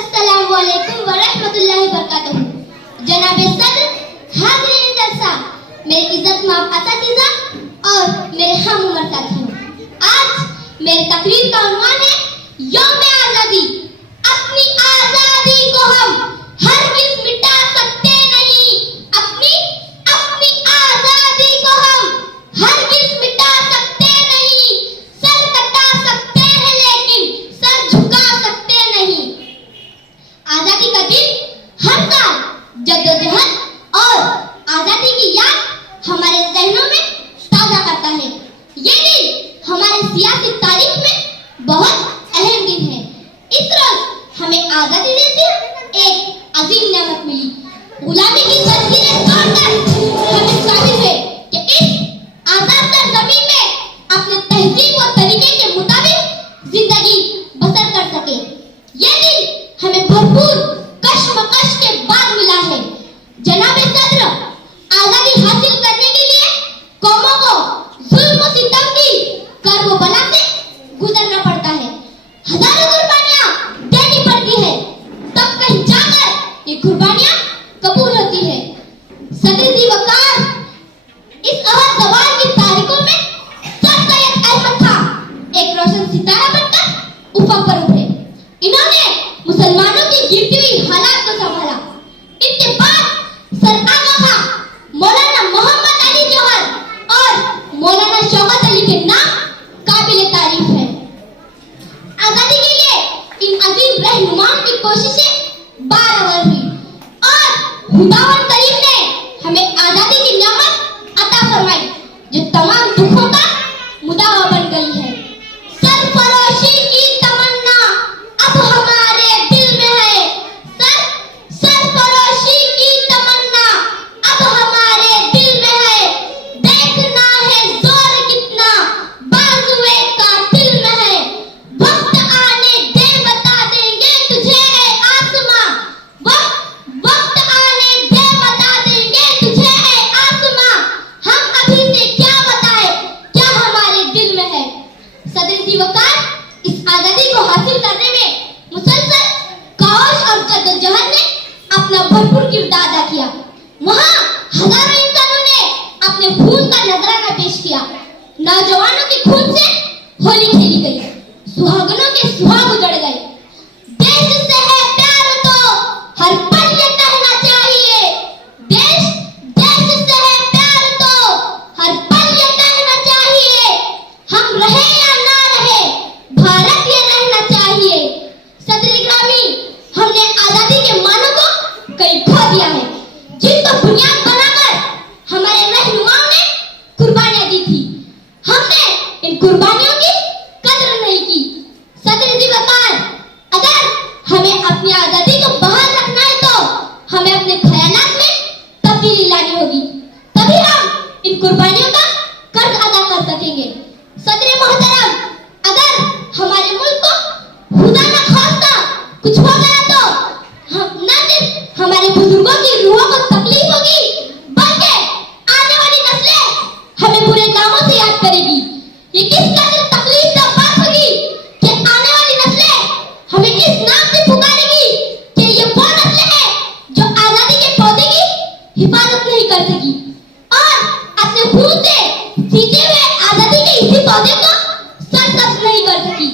अस्सलाम वालेकुम व रहमतुल्लाहि व बरकातहू। जनाब सदर, हाज़रीन जलसा, मेरे इज्जत माफ असातिज़ा और मेरे हम उम्र साथियों, आज मेरी तकरीर का उन्वान है यौम आज़ादी। अपनी आज़ादी को हम हरगिज़ मिटा सकते नहीं। अपनी आज़ादी को हम हरगिज़ मिटा सकते नहीं। सर कटा सकते हैं लेकिन सर झुका सकते नहीं। आजादी का दिन हर साल जद्दोजहद और आजादी की याद हमारे ज़हनों में ताज़ा करता है। ये दिन हमारे सियासी तारीख में बहुत अहम दिन है। इस रोज हमें आजादी जैसी एक अजीम नेमत मिली। गुलामी की जंजीरें तोड़कर हमें काबिल है कि इस आजाद सरजमीन में अपने तहजीब और तरीके के मुताबिक जिंदगी बसर कर सके। ये दिन हमें भरपूर कश्मकश के बाद मिला है। जनाबे सदर, आजादी हासिल करने के लिए कौमों को जुल्म और सितम की कर्बला से गुजरना पड़ता है। हजारों कुर्बानियां देनी पड़ती है, तब कहीं जाकर ये कुर्बानियां कबूल होती है। सदर जी वकार इस अहद ज़वाल की तारीखों में सर सैयद अहमद था एक रोशन सितारा बनकर उफक पर उभरे। इन्होंने मुसलमानों की गिरती हुई हालात को संभाला। इनके बाद सर आगा खां, मौलाना मोहम्मद अली जौहर और मौलाना शौकत अली के नाम काबिल तारीफ है। आजादी के लिए इन अजीम रहनुमाओं की कोशिशें बारंबार हुई और खुदावंद करीम ने हमें आजादी की नेमत अता फरमाई जो तमाम दुखों का मुदावा बन गई है। सरफरोशी की तमन्ना अब हमारे दिल में है। सरफरोशी की तमन्ना अब हमारे दिल में है। देखना है जोर कितना बाजुए का दिल में है। वक्त आने दे बता देंगे तुझे है आसमां। वक्त आने दे बता देंगे तुझे है आसमां। हम अभी से क्या बताए क्या हमारे दिल में है। सदर जी वकार इस आजादी को हासिल करने में मुसलसल काश और जद्दोजहद ने अपना भरपूर किरदार अदा किया। वहाँ हजारों इंसानों ने अपने खून का नजराना पेश किया। नौजवानों के खून से होली खेली गई, सुहागनों के सुहाग उजड़ गए। देश से है प्यार तो हर पल ये कहना चाहिए। देश से है प्यार तो हर पल ये कहना चाहिए। हम रहे या ना रहे भारत ये रहना चाहिए। सदर ग्रामी, हमने आजादी के मानों को कहीं खो दिया है जिनको बुनियाद बनाकर हमारे रहनुमाओं ने कुर्बानियां दी थी। हमने इन कुर्बानियों की कदर नहीं की। सदर जी वकार, अगर हमें अपनी आजादी को बहाल रखना है तो हमें अपने ख्यालात में तब्दीली लानी होगी, तभी हम इन कुर्बानियों का कर्ज अदा कर सकेंगे। सदर मोहतरम, अगर हमारे मुल्क को खुदा न खास्ता कुछ हो गया तो हम न सिर्फ हमारे बुजुर्गों की रूहों को तकलीफ होगी बल्कि आने वाली नस्लें हमें बुरे नामों से याद करेगी। ये किस कदर तकलीफदेह बात होगी कि आने वाली नस्लें हमें इस नाम से पुकारेगी कि ये वो नस्लें हैं जो आजादी के पौधे की हिफाजत नहीं कर सकी और अपने खून से सींचे हुए आजादी के इसी पौधे को सरसब्ज नहीं कर सकी।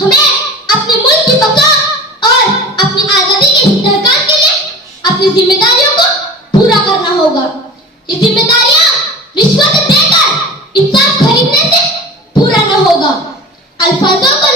हमें अपने मुल्क की बका और अपनी आजादी के इस्तेहकाम के लिए अपनी जिम्मेदारियों को पूरा करना होगा। ये जिम्मेदारियां रिश्वत देकर इंसाफ खरीदने से पूरा न होगा। अल्फाजों को